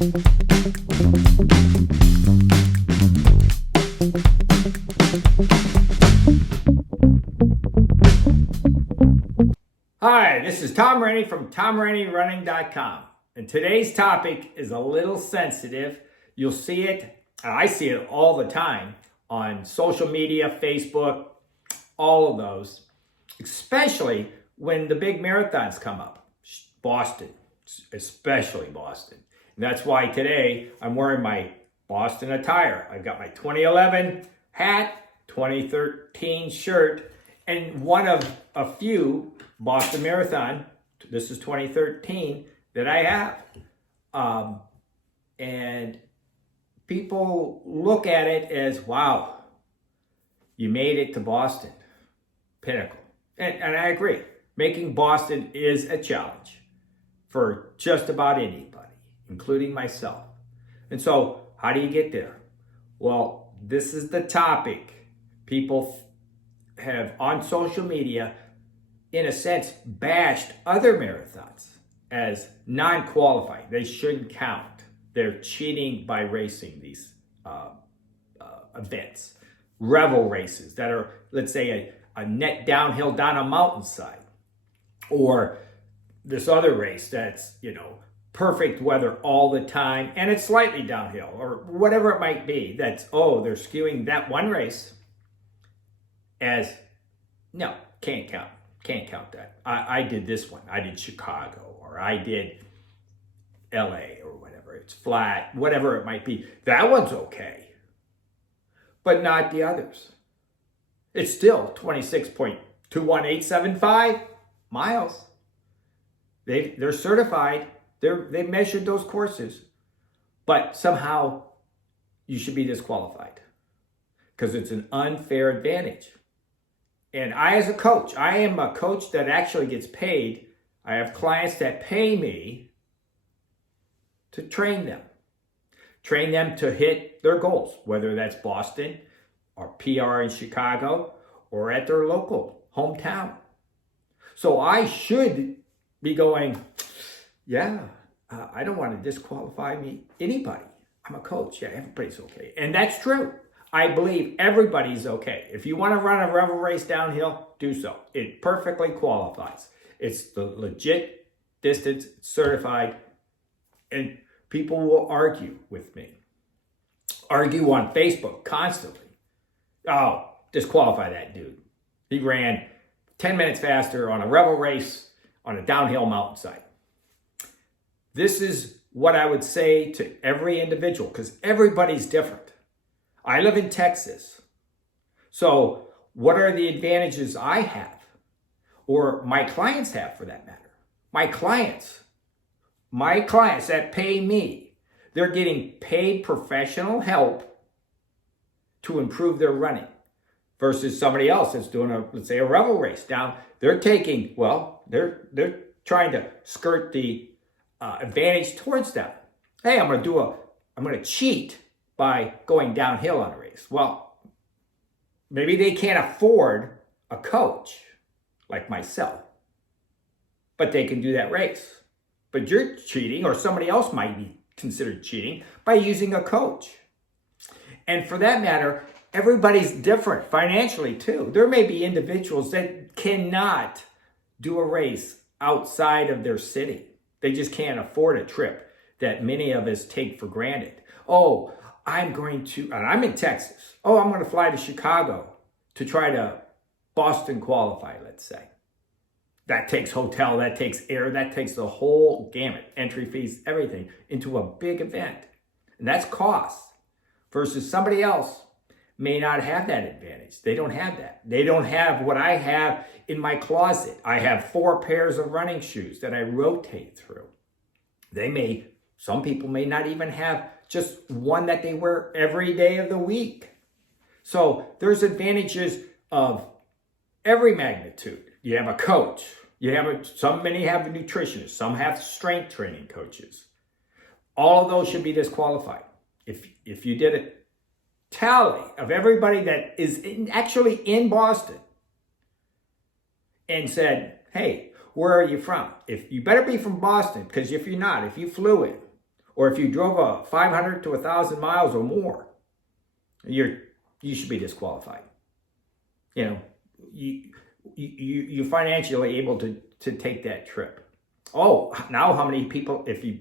Hi, this is Tom Rennie from TomRennieRunning.com, and today's topic is a little sensitive. You'll see it, and I see it all the time on social media, Facebook, all of those, especially when the big marathons come up. Boston, especially Boston. And that's why today I'm wearing my Boston attire. I've got my 2011 hat, 2013 shirt, and one of a few Boston Marathon, this is 2013, that I have. And people look at it as, wow, you made it to Boston, pinnacle. And I agree, making Boston is a challenge for just about anybody, including myself. And so, how do you get there? Well, this is the topic. People have on social media, in a sense, bashed other marathons as non-qualified. They shouldn't count. They're cheating by racing these events. Revel races that are, let's say, a net downhill down a mountainside. Or this other race that's, perfect weather all the time and it's slightly downhill or whatever it might be. That's, they're skewing that one race as, no, can't count. Can't count that. I did this one. I did Chicago, or I did LA, or whatever. It's flat, whatever it might be. That one's okay, but not the others. It's still 26.21875 miles. They're certified. They measured those courses, but somehow you should be disqualified because it's an unfair advantage. And I, as a coach, I am a coach that actually gets paid. I have clients that pay me to train them to hit their goals, whether that's Boston or PR in Chicago or at their local hometown. So I should be going, I don't want to disqualify anybody. I'm a coach. Yeah, everybody's okay. And that's true. I believe everybody's okay. If you want to run a Revel race downhill, do so. It perfectly qualifies. It's the legit distance, it's certified, and people will argue with me. Argue on Facebook constantly. Oh, disqualify that dude. He ran 10 minutes faster on a Revel race on a downhill mountainside. This is what I would say to every individual, because everybody's different. I live in Texas. So what are the advantages I have, or my clients have for that matter? My clients that pay me, they're getting paid professional help to improve their running versus somebody else that's doing let's say a Revel race down. They're trying to skirt the advantage towards them. Hey, I'm going to cheat by going downhill on a race. Well, maybe they can't afford a coach like myself, but they can do that race. But you're cheating, or somebody else might be considered cheating by using a coach. And for that matter, everybody's different financially too. There may be individuals that cannot do a race outside of their city. They just can't afford a trip that many of us take for granted. And I'm in Texas. I'm going to fly to Chicago to try to Boston qualify, let's say. That takes hotel, that takes air, that takes the whole gamut, entry fees, everything, into a big event. And that's cost. Versus somebody else may not have that advantage. They don't have that. They don't have what I have in my closet. I have 4 pairs of running shoes that I rotate through. Some people may not even have just one that they wear every day of the week. So there's advantages of every magnitude. You have a coach. Many have a nutritionist. Some have strength training coaches. All of those should be disqualified. If you did a tally of everybody that is actually in Boston and said, hey, where are you from? If you better be from Boston, because if you're not, if you flew in, or if you drove a 500 to 1,000 miles or more, you should be disqualified. You know, you're financially able to take that trip. Oh, now how many people, if you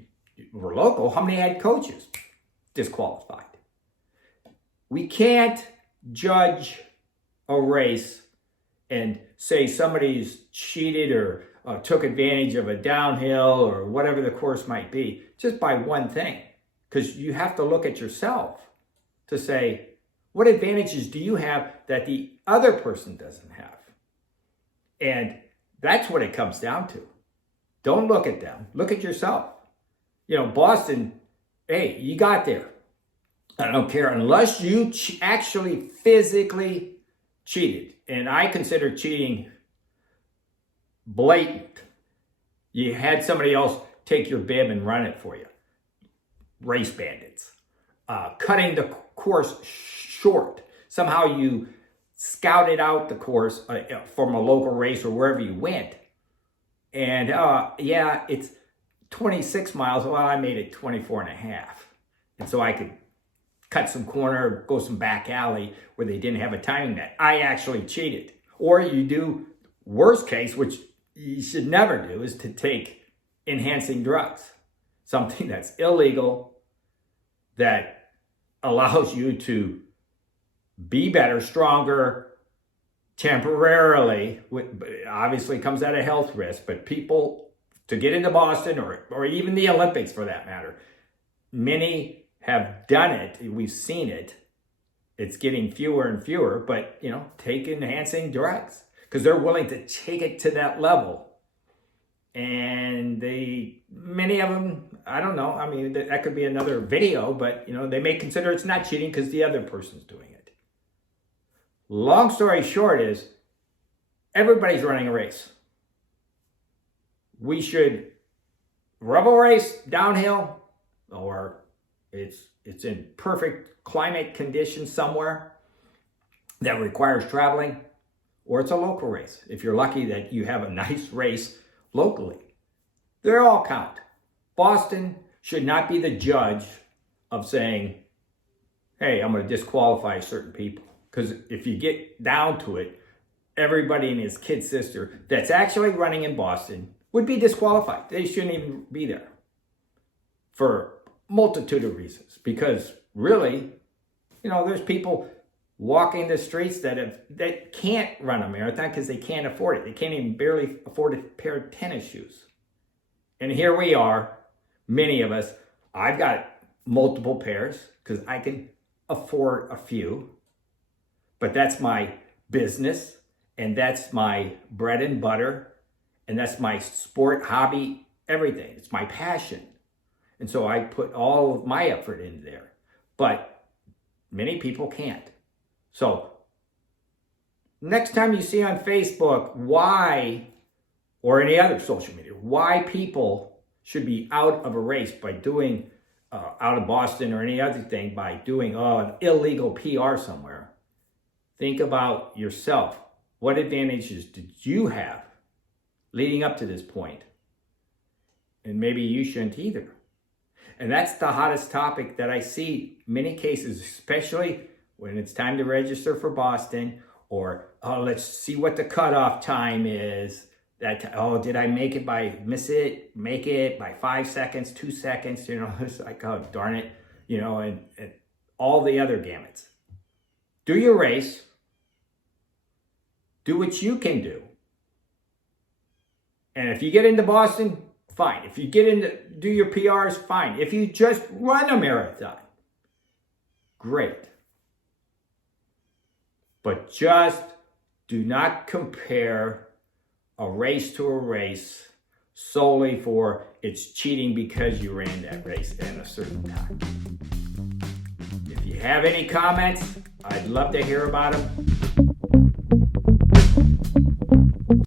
were local, how many head coaches disqualified? We can't judge a race and say somebody's cheated or took advantage of a downhill or whatever the course might be just by one thing. Because you have to look at yourself to say, what advantages do you have that the other person doesn't have? And that's what it comes down to. Don't look at them. Look at yourself. You know, Boston, hey, you got there. I don't care unless you actually physically cheated. And I consider cheating blatant. You had somebody else take your bib and run it for you. Race bandits. Cutting the course short. Somehow you scouted out the course from a local race or wherever you went. And yeah, it's 26 miles. Well, I made it 24 and a half. And so I could cut some corner, go some back alley where they didn't have a timing net. I actually cheated. Or you do worst case, which you should never do, is to take enhancing drugs. Something that's illegal, that allows you to be better, stronger, temporarily. Obviously comes at a health risk, but people, to get into Boston or even the Olympics for that matter, many have done it. We've seen it. It's getting fewer and fewer, but you know, take enhancing drugs because they're willing to take it to that level. And many of them, I don't know. I mean, that could be another video, but you know, they may consider it's not cheating because the other person's doing it. Long story short is, everybody's running a race. We should rub a race downhill, or it's in perfect climate conditions somewhere that requires traveling, or it's a local race. If you're lucky that you have a nice race locally, they all count. Boston should not be the judge of saying, hey, I'm going to disqualify certain people. Because if you get down to it, everybody and his kid sister that's actually running in Boston would be disqualified. They shouldn't even be there for multitude of reasons. Because really, you know, there's people walking the streets that can't run a marathon because they can't afford it. They can't even barely afford a pair of tennis shoes. And here we are, many of us. I've got multiple pairs because I can afford a few. But that's my business, and that's my bread and butter, and that's my sport, hobby, everything. It's my passion. And so I put all of my effort into there. But many people can't. So next time you see on Facebook why, or any other social media, why people should be out of a race by doing, out of Boston or any other thing, by doing an illegal PR somewhere, think about yourself. What advantages did you have leading up to this point? And maybe you shouldn't either. And that's the hottest topic that I see many cases, especially when it's time to register for Boston, or let's see what the cutoff time is. Did I make it make it by 5 seconds, 2 seconds? You know, it's like, oh, darn it. You know, and all the other gamuts. Do your race. Do what you can do. And if you get into Boston, fine. If you do your PRs, fine. If you just run a marathon, great. But just do not compare a race to a race solely for it's cheating because you ran that race in a certain time. If you have any comments, I'd love to hear about them.